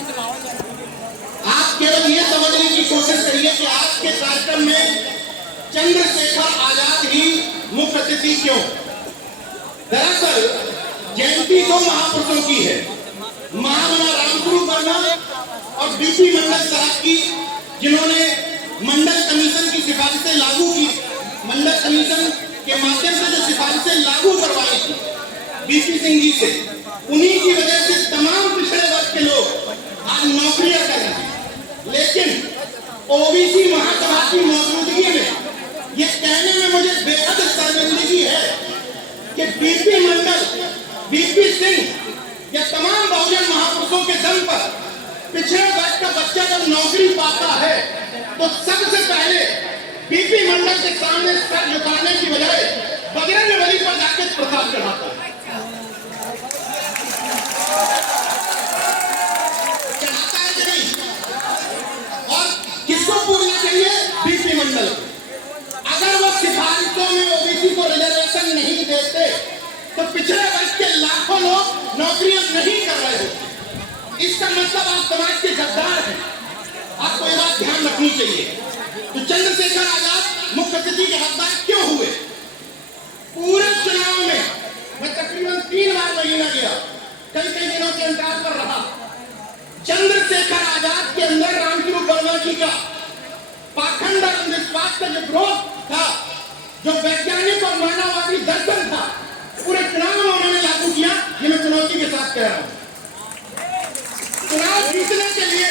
आप केवल ये समझने की कोशिश करिए कि आज के कार्यक्रम में चंद्रशेखर आजाद ही मुख्य अतिथि क्यों। दरअसल जयंती दो महापुरुषों की है, महामना रामस्वरूप वर्मा और बीपी मंडल साहब की, जिन्होंने मंडल कमीशन की सिफारिशें लागू की, मंडल कमीशन के माध्यम से जो सिफारिशें लागू करवाई थी बीपी सिंह जी से, उन्हीं की वजह से तमाम पिछड़े वर्ग के लोग आज नौकरियां कर रहे हैं। लेकिन ओबीसी महासभा की मौजूदगी में ये कहने में मुझे बेहद शर्मिंदगी है कि बीपी मंडल, बीपी सिंह या तमाम बहुजन महापुरुषों के दम पर पिछड़े वर्ग का बच्चा जब नौकरी पाता है तो सबसे पहले बीपी मंडल के सामने सर झुकाने की बजाय बजरंग बली पर जाकर प्रसाद चढ़ाता है। चढ़ाता है कि नहीं? और किसको पूछना चाहिए? बीपी मंडल। अगर वो सिफारिशों में ओबीसी को रिजर्वेशन नहीं देते तो पिछड़े वर्ग के लाखों लोग नौकरियां नहीं कर रहे होते। इसका मतलब आप समाज के गद्दार हैं। आपको ये बात ध्यान रखनी चाहिए। तो चंद्रशेखर आजाद मुख्य अतिथि के हकदार क्यों हुए? पूरे चुनाव में मैं तकरीबन 3 बार महीना गया, कई दिनों के अंतराल पर रहा। चंद्रशेखर आजाद के अंदर रामस्वरूप वर्मा जी का पाखंड और अंधविश्वास का जो विरोध था, जो वैज्ञानिक और मानववादी दर्शन था, पूरे चुनाव में उन्होंने लागू किया। ये मैं चुनौती के साथ कह रहा हूं। चुनाव जीतने के लिए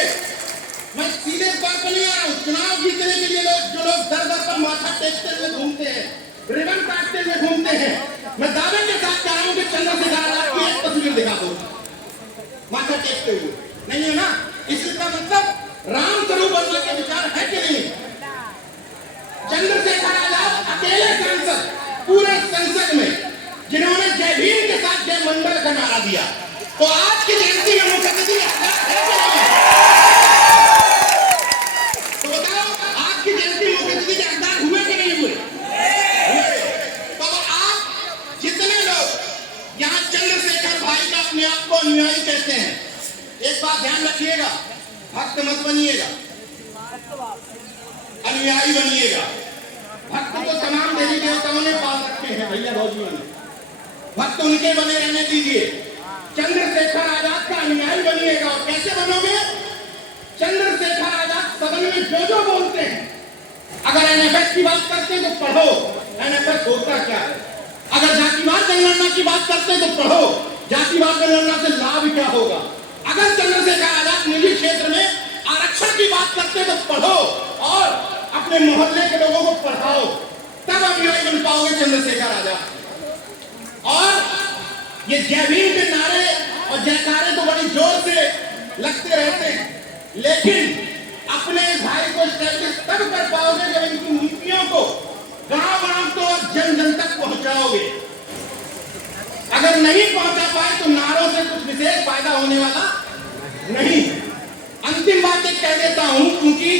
मैं सीधे तौर पर नहीं आ रहा हूं। चुनाव जीतने के लिए जो लोग दर दर पर माथा टेकते हुए घूमते हैं, रिबन काटते हुए घूमते हैं, मैं दावे के साथ कह रहा हूं कि चंद्रशेखर आजाद की एक तस्वीर दिखा दो माथा टेकते हुए। नहीं है ना? इसका मतलब रामस्वरूप वर्मा के विचार है कि नहीं? चंद्रशेखर आजाद अकेले सांसद पूरे संसद में जिन्होंने जय भीम के साथ जय मंडल का नारा दिया। तो आज की जयंती में मुख्य अतिथि है कि नहीं? तो बताओ, आज की जयंती मुख्य अतिथि के हकदार हुए कि नहीं हुए? तो आप जितने लोग यहाँ चंद्रशेखर भाई का अपने आप को अनुयायी कहते हैं, एक बात ध्यान रखिएगा, भक्त मत बनिएगा, अनुयायी बनिएगा। भक्त तो तमाम देवी देवताओं ने पाल रखे हैं भैया भौजियों ने, भक्त उनके बने रहने दीजिए। चंद्रशेखर आजाद का अनुयायी बनिएगा। और कैसे बनोगे? चंद्रशेखर आजाद सदन में जो बोलते हैं, अगर एनएफएस की बात करते हैं तो पढ़ो एनएफएस होता क्या है। अगर जातिवाद जनगणना की बात करते हैं तो पढ़ो जातिवाद जनगणना से लाभ क्या होगा। अगर चंद्रशेखर आजाद निजी क्षेत्र में आरक्षण की बात करते हैं तो पढ़ो और अपने मोहल्ले के लोगों को पढ़ाओ, तब अनुयायी बन पाओगे चंद्रशेखर आजाद। और ये जय भीम के नारे और जयकारे तो बड़ी जोर से लगते रहते हैं, लेकिन अपने भाई को स्टैब्लिश तब कर पाओगे जब इनकी नीतियों को गांव-गांव तो जन जन तक पहुंचाओगे। अगर नहीं पहुंचा पाए तो नारों से कुछ विशेष फायदा होने वाला नहीं। अंतिम बात एक कह देता हूं, क्योंकि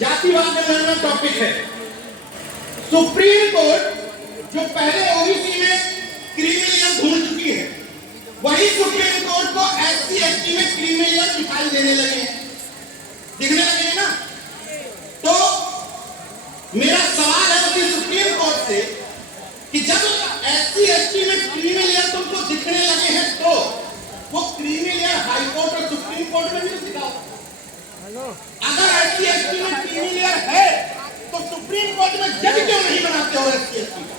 जातिवाद जनगणना टॉपिक है। सुप्रीम कोर्ट जो पहले ओबीसी में क्रीमिलियर ढूंढ चुकी है, वही सुप्रीम कोर्ट को एससी एसटी में क्रीमिलियर दिखाई देने लगे हैं, दिखने लगे हैं ना। तो मेरा सवाल है अपनी सुप्रीम कोर्ट से कि जब एससी एसटी में क्रीमिलियर तुमको दिखने लगे हैं तो वो क्रीमिलियर हाई कोर्ट और सुप्रीम कोर्ट में भी दिखाओ। अगर एससी एसटी में क्रीमिलियर है तो सुप्रीम कोर्ट में जज क्यों नहीं बनाते हो एससी एसटी का?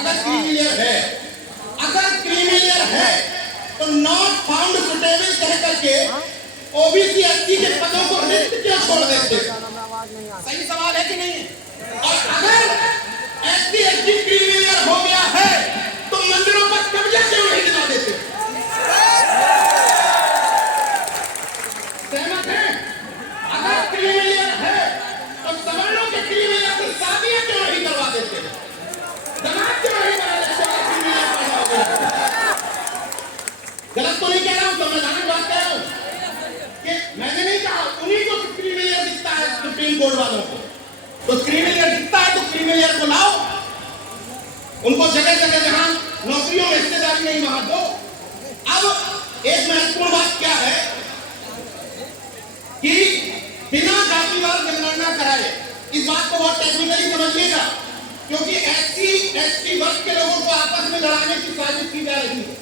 अगर क्रीमिलियर है, अगर क्रीमिलियर है तो नॉट फाउंड सुटेबल कह करके ओबीसी एसटी के पदों को रिक्त क्यों छोड़ देते? सही सवाल है कि नहीं? और अगर एससी एसटी क्रीमिलियर हो गया है तो मंदिरों पर कब्जा क्यों नहीं दिला देते? सहमत है? अगर क्रीमिलियर है तो सवर्णों के क्रीमिलियर से शादियां क्यों नहीं करवा देते? दमाद क्यों नहीं करा देते? गलत तो नहीं कह रहा हूं, संवैधानिक बात कह रहा हूं कि मैंने नहीं कहा उन्हीं को क्रीमिलियर दिखता है सुप्रीम कोर्ट वालों को। तो क्रीमिलियर दिखता है तो क्रीमिलियर को लाओ, से लड़ाने की साजिश की जा रही है।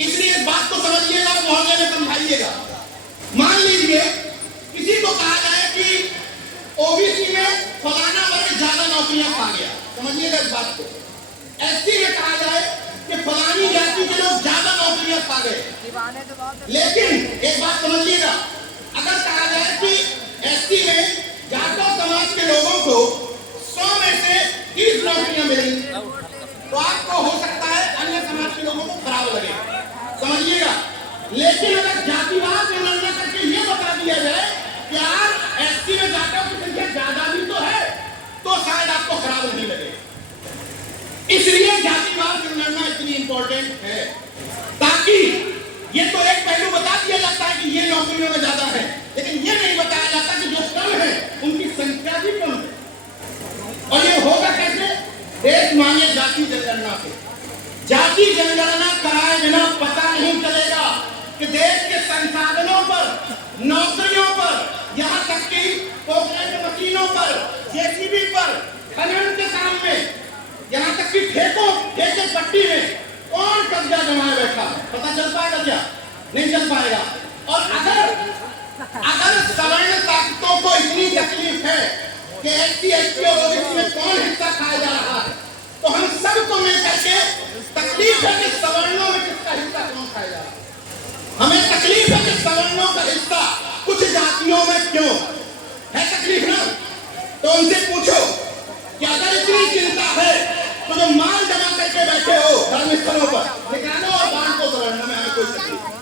इसलिए इस बात को समझिएगा और मोहल्ले में समझाइएगा। मान लीजिए किसी को कहा जाए कि ओबीसी में फलाना वर्ग ज्यादा नौकरियां पा गया, समझिएगा इस बात को। एससी में कहा जाए कि फलानी जाति के लोग ज्यादा नौकरियां पा गए, लेकिन एक बात समझिएगा, अगर कहा जाए कि एससी में जाटों समाज के लोगों को 100 में से 30 नौकरियां मिली, तो आपको हो सकता है अन्य समाज के लोगों को खराब लगे, समझिएगा। लेकिन अगर जातिवाद में लड़ना करके ये बता दिया जाए कि यार एससी में जाटों की संख्या ज्यादा भी तो है, तो शायद आपको खराब नहीं लगे। इसलिए जातिवाद में लड़ना इतनी इंपॉर्टेंट है, ताकि ये तो एक पहलू बता दिया जाता है कि ये नौकरियों में ज्यादा है, लेकिन ये नहीं बताया जाता कि जो कम है उनकी संख्या भी कम है। और ये होगा कैसे? देश मांगे जाति जनगणना से। जाति जनगणना कराए बिना पता नहीं चलेगा कि देश के संसाधनों पर, नौकरियों पर, यहाँ तक कि पोखरण मशीनों पर, जेसीबी पर, खनन के काम में, यहाँ तक कि ठेके पट्टी में कौन कब्जा जमाए बैठा है, पता चल पाएगा क्या? नहीं चल पाएगा। और अगर सवर्ण ताकतों को इतनी तकलीफ है कि एससी, एसटी और ओबीसी में कौन हिस्सा खाया जा रहा है, तो हम सबको मिलकर के तकलीफ है कि सवर्णों में किसका हिस्सा कौन खाया जा रहा है। हमें तकलीफ है कि सवर्णों का हिस्सा कुछ जातियों में क्यों है, तकलीफ ना? तो उनसे पूछो कि अगर इतनी चिंता है तो जो माल जमा करके बैठे हो धर्मस्थलों पर, निकालो और बांट को सवर्णों में, हमें कोई तकलीफ नहीं।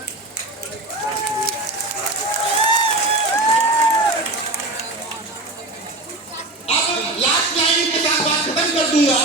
अब लास्ट लाइन के साथ बात खत्म कर दूंगा।